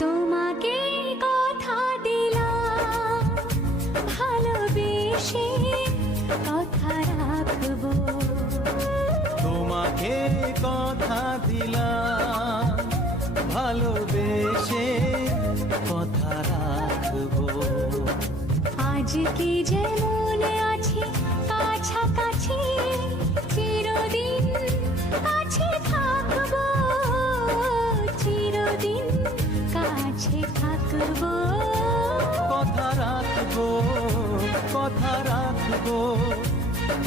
তোমাকে কথা দিলাম ভালোবেসে কথা রাখবো, তোমাকে কথা দিলাম ভালোবেসে কথা রাখবো। আজকে যেমন আছি কাছাকাছি চিরদিন কাছে থাকবো, চিরদিন কাছে থাকবো। কথা রাখবো, কথা রাখবো,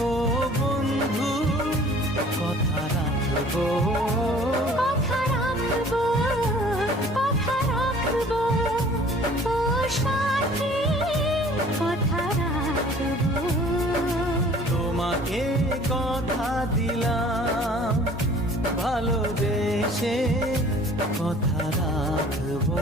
ও বন্ধু কথা রাখবো। কথা রাখবো, কথা রাখবো, ও সাথী কথা রাখবো। তোমাকে কথা দিলাম ভালোবেসে কথা রাখবো।